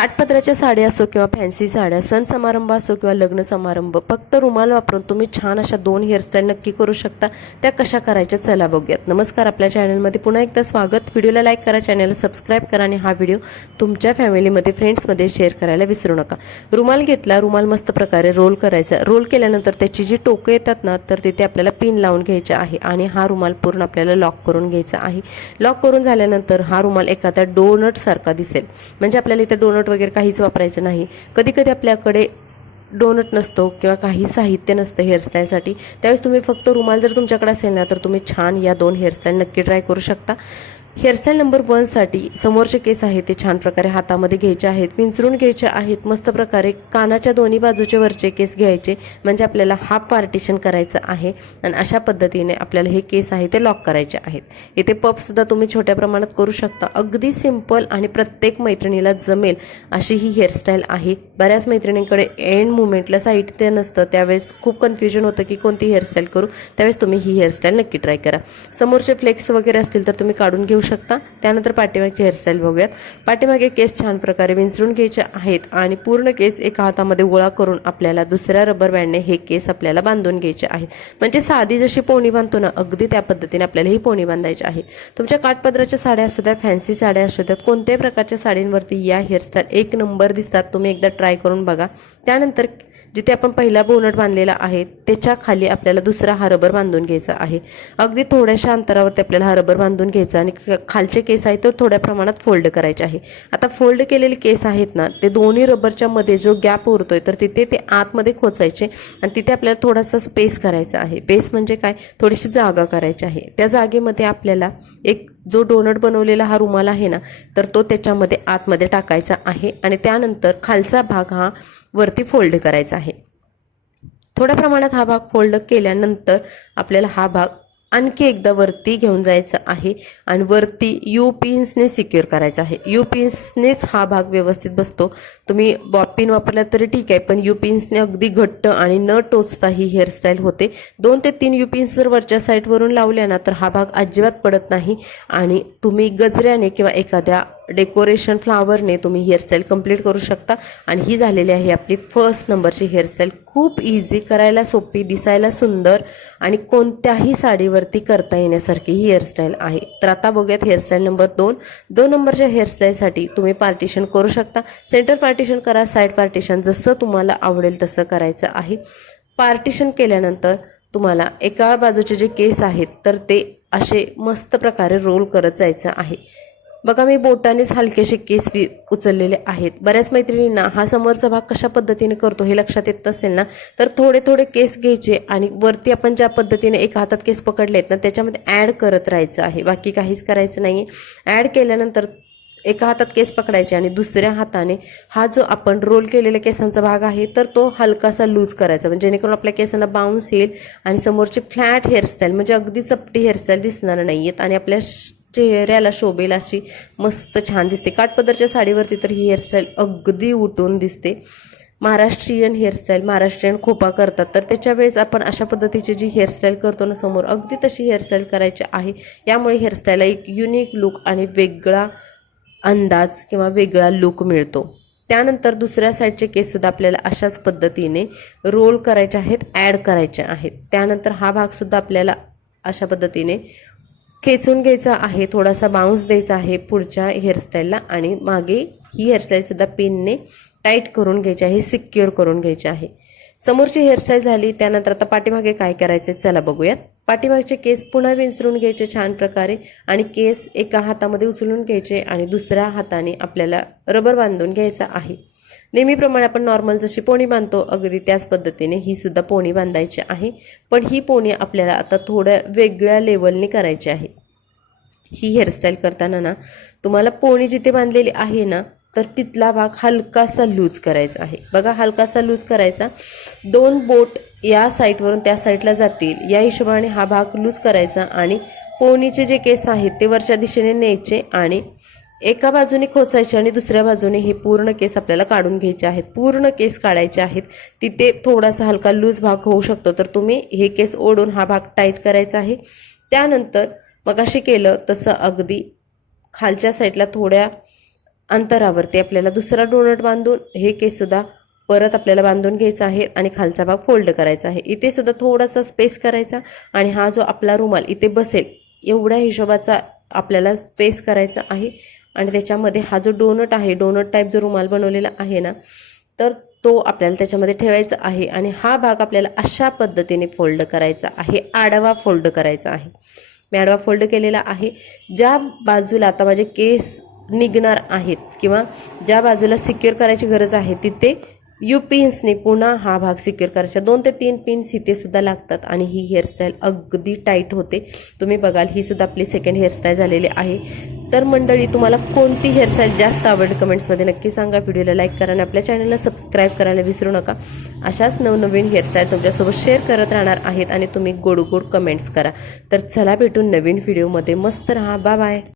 काठपदराच्या साड्या असो किंवा फॅन्सी साड्या, सण समारंभ असो किंवा लग्न समारंभ, फक्त रुमाल वापरून तुम्ही छान अशा 2 हेअरस्टाईल नक्की करू शकता. त्या कशा करायच्या चला बघूयात. नमस्कार, आपल्या चॅनलमध्ये पुन्हा एकदा स्वागत. व्हिडिओला लाईक करा, चॅनलला सबस्क्राईब करा आणि हा व्हिडिओ तुमच्या फॅमिलीमध्ये, फ्रेंड्समध्ये शेअर करायला विसरू नका. रुमाल घेतला, रुमाल मस्त प्रकारे रोल करायचा. रोल केल्यानंतर त्याची जी टोकं येतात ना, तर तिथे आपल्याला पिन लावून घ्यायचे आहे आणि हा रुमाल पूर्ण आपल्याला लॉक करून घ्यायचा आहे. लॉक करून झाल्यानंतर हा रुमाल एखादा डोनट सारखा दिसेल, म्हणजे आपल्याला इथे डोनट वगैरे काहीच वापरायचं नाही. कधी कधी आपल्याकडे डोनट नसतो किंवा काही साहित्य नसतं हेअरस्टाईलसाठी, त्यावेळेस तुम्ही फक्त रुमाल जर तुमच्याकडे असेल ना, तर तुम्ही छान या 2 हेअरस्टाईल नक्की ट्राय करू शकता. हेअरस्टाईल नंबर 1 साठी समोरचे केस आहेत ते छान प्रकारे हातामध्ये घ्यायचे आहेत, विंचरून घ्यायचे आहेत. मस्त प्रकारे कानाच्या दोन्ही बाजूचे वरचे केस घ्यायचे, म्हणजे आपल्याला हाफ पार्टिशन करायचं आहे आणि अशा पद्धतीने आपल्याला हे केस आहे ते लॉक करायचे आहेत. इथे पफसुद्धा तुम्ही छोट्या प्रमाणात करू शकता. अगदी सिंपल आणि प्रत्येक मैत्रिणीला जमेल अशी ही हेअरस्टाईल आहे. बऱ्याच मैत्रिणींकडे एंड मुवमेंटला साहित्य नसतं, त्यावेळेस खूप कन्फ्युजन होतं की कोणती हेअरस्टाईल करू. त्यावेळेस तुम्ही ही हेअरस्टाईल नक्की ट्राय करा. समोरचे फ्लेक्स वगैरे असतील तर तुम्ही काढून घेऊ शकता. त्यानंतर पाठीमागची हेअरस्टाईल बघूयात. पाठीमागे केस छान प्रकारे विंचरून घ्यायचे आहेत आणि पूर्ण केस एका हातामध्ये गोळा करून आपल्याला दुसऱ्या रबर बँडने हे केस आपल्याला बांधून घ्यायचे आहेत. म्हणजे साधी जशी पोणी बांधतो ना, अगदी त्या पद्धतीने आपल्याला ही पोणी बांधायची आहे. तुमच्या काठपदराच्या साड्या असू द्या, फॅन्सी साड्या असू द्यात, कोणत्याही प्रकारच्या साडींवरती या हेअरस्टाईल एक नंबर दिसतात. तुम्ही एकदा ट्राय करून बघा. त्यानंतर जिथे आपण पहिला बोनट बांधलेला आहे त्याच्या खाली आपल्याला दुसरा हा रबर बांधून घ्यायचा आहे. अगदी थोड्याशा अंतरावरती आपल्याला हा रबर बांधून घ्यायचा आणि खालचे केस आहेत तो थोड्या प्रमाणात फोल्ड करायचे आहे. आता फोल्ड केलेले केस आहेत ना, ते दोन्ही रबरच्या मध्ये जो गॅप उरतोय तर तिथे ते आतमध्ये खोचायचे आणि तिथे आपल्याला थोडासा स्पेस करायचा आहे. बेस म्हणजे काय, थोडीशी जागा करायची आहे. त्या जागेमध्ये आपल्याला एक जो डोनट बनवलेला हा रुमाल आहे ना, तर तो त्याच्यामध्ये आतमध्ये टाकायचा आहे आणि त्यानंतर खालचा भाग हा वरती फोल्ड करायचा आहे. थोड्या प्रमाणात हा भाग फोल्ड केल्यानंतर आपल्याला हा भाग आणखी एकदा वरती घेऊन जायचा आहे आणि वरती यू पिन्सने सिक्युअर करायचा आहे. यू पिन्सनेच हा भाग व्यवस्थित बसतो. तुम्ही बॉब पिन वापरला तरी ठीक आहे, पण यू पिन्सने अगदी घट्ट आणि न टोचता ही हेअरस्टाईल होते. 2 ते 3 यू पिन्स जर वरच्या साईडवरून लावल्या ना, तर हा भाग अजिबात पडत नाही आणि तुम्ही गजऱ्याने किंवा एखाद्या डेकोरेशन फ्लावरने तुम्ही हेअरस्टाईल कंप्लीट करू शकता. आणि ही झालेली आहे आपली फर्स्ट नंबरची हेअरस्टाईल. खूप इझी, करायला सोपी, दिसायला सुंदर आणि कोणत्याही साडीवरती करता येण्यासारखी ही हेअरस्टाईल आहे. तर आता बघूयात हेअरस्टाईल नंबर 2. 2 नंबरच्या हेअरस्टाईलसाठी तुम्ही पार्टिशन करू शकता. सेंटर पार्टिशन करा, साईड पार्टिशन, जसं तुम्हाला आवडेल तसं करायचं आहे. पार्टिशन केल्यानंतर तुम्हाला एका बाजूचे जे केस आहेत तर ते असे मस्त प्रकारे रोल करत जायचं आहे. बघा, मी बोटानेच हलकेसे केस उचललेले आहेत. बऱ्याच मैत्रिणींना हा समोरचा भाग कशा पद्धतीने करतो हे लक्षात येत असेल ना, तर थोडे थोडे केस घ्यायचे आणि वरती आपण ज्या पद्धतीने एका हातात केस पकडले आहेत ना, त्याच्यामध्ये ॲड करत राहायचं आहे. बाकी काहीच करायचं नाही. ॲड केल्यानंतर एका हातात केस पकडायचे आणि दुसऱ्या हाताने हा जो आपण रोल केलेल्या केसांचा भाग आहे तर तो हलकासा लूज करायचा, म्हणजे जेणेकरून आपल्या केसांना बाउन्स येईल आणि समोरची फ्लॅट हेअरस्टाईल, म्हणजे अगदी चपटी हेअरस्टाईल दिसणार नाहीयेत आणि आपल्या चेहऱ्याला शोभेल अशी मस्त छान दिसते. काठपदरच्या साडीवरती तर ही हेअरस्टाईल अगदी उठून दिसते. महाराष्ट्रीयन हेअरस्टाईल, महाराष्ट्रीयन खोपा करतात, तर त्याच्या वेळेस आपण अशा पद्धतीची जी हेअरस्टाईल करतो ना समोर, अगदी तशी हेअरस्टाईल करायची आहे. यामुळे हेअरस्टाईलला एक युनिक लुक आणि वेगळा अंदाज किंवा वेगळा लुक मिळतो. त्यानंतर दुसऱ्या साईडचे केस सुद्धा आपल्याला अशाच पद्धतीने रोल करायचे आहेत, ॲड करायचे आहेत. त्यानंतर हा भाग सुद्धा आपल्याला अशा पद्धतीने खेचून घ्यायचा आहे, थोडासा बाउन्स द्यायचा आहे पुढच्या हेअरस्टाईलला आणि मागे ही हेअरस्टाईल सुद्धा पिनने टाईट करून घ्यायची आहे, सिक्युअर करून घ्यायची आहे. समोरची हेअरस्टाईल झाली. त्यानंतर आता पाठीमागे काय करायचे चला बघूयात. पाठीमागचे केस पुन्हा विंचरून घ्यायचे छान प्रकारे आणि केस एका हातामध्ये उचलून घ्यायचे आणि दुसऱ्या हाताने आपल्याला रबर बांधून घ्यायचा आहे. नेहमीप्रमाणे आपण नॉर्मल जशी पोणी बांधतो अगदी त्याच पद्धतीने ही सुद्धा पोणी बांधायची आहे. पण ही पोणी आपल्याला आता थोड्या वेगळ्या लेवलने करायची आहे. ही हेअरस्टाईल करताना ना, तुम्हाला पोणी जिथे बांधलेली आहे ना, तर तिथला भाग हलकासा लूज करायचा आहे. बघा, हलकासा लूज करायचा. 2 बोट या साईडवरून त्या साईडला जातील या हिशोबाने हा भाग लूज करायचा आणि पोणीचे जे केस आहेत ते वरच्या दिशेने न्यायचे आणि एका बाजूने खोचायचे आणि दुसऱ्या बाजूने हे पूर्ण केस आपल्याला काढून घ्यायचे आहेत. पूर्ण केस काढायचे आहेत. तिथे थोडासा हलका लूज भाग होऊ शकतो, तर तुम्ही हे केस ओढून हा भाग टाईट करायचा आहे. त्यानंतर मगाशी केलं तसं अगदी खालच्या साईडला थोड्या अंतरावरती आपल्याला दुसरा डोनट बांधून हे केस सुद्धा परत आपल्याला बांधून घ्यायचा आहे आणि खालचा भाग फोल्ड करायचा आहे. इथे सुद्धा थोडासा स्पेस करायचा आणि हा जो आपला रुमाल इथे बसेल एवढ्या हिशोबाचा आपल्याला स्पेस करायचा आहे. आणि त्याच्यामध्ये हा जो डोनट आहे, डोनट टाईप जो रुमाल बनवलेला आहे ना, तर तो आपल्याला त्याच्यामध्ये ठेवायचा आहे. आणि हा भाग आपल्याला अशा पद्धतीने फोल्ड करायचा आहे, आडवा फोल्ड करायचा आहे. मी आडवा फोल्ड केलेला आहे. ज्या बाजूला आता माझे केस निघणार आहेत किंवा ज्या बाजूला सिक्युअर करायची गरज आहे तिथे पिन्सने पुन्हा हा भाग सिक्युअर करायचा. 2 ते 3 पिन्स इथे सुद्धा लागतात आणि ही हेअरस्टाईल अगदी टाईट होते. तुम्ही बघाल ही सुद्धा आपली सेकंड हेअरस्टाईल झालेली आहे. तर मंडळी, तुम्हाला कोणती हेअरस्टाईल जास्त आवडली कमेंट्समध्ये नक्की सांगा. व्हिडिओला लाईक करा आणि आपल्या चॅनलला सबस्क्राईब करायला विसरू नका. अशाच नवनवीन हेअरस्टाईल तुमच्यासोबत शेअर करत राहणार आहेत आणि तुम्ही गोड गोड कमेंट्स करा. तर चला भेटून नवीन व्हिडिओमध्ये. मस्त रहा. Bye bye.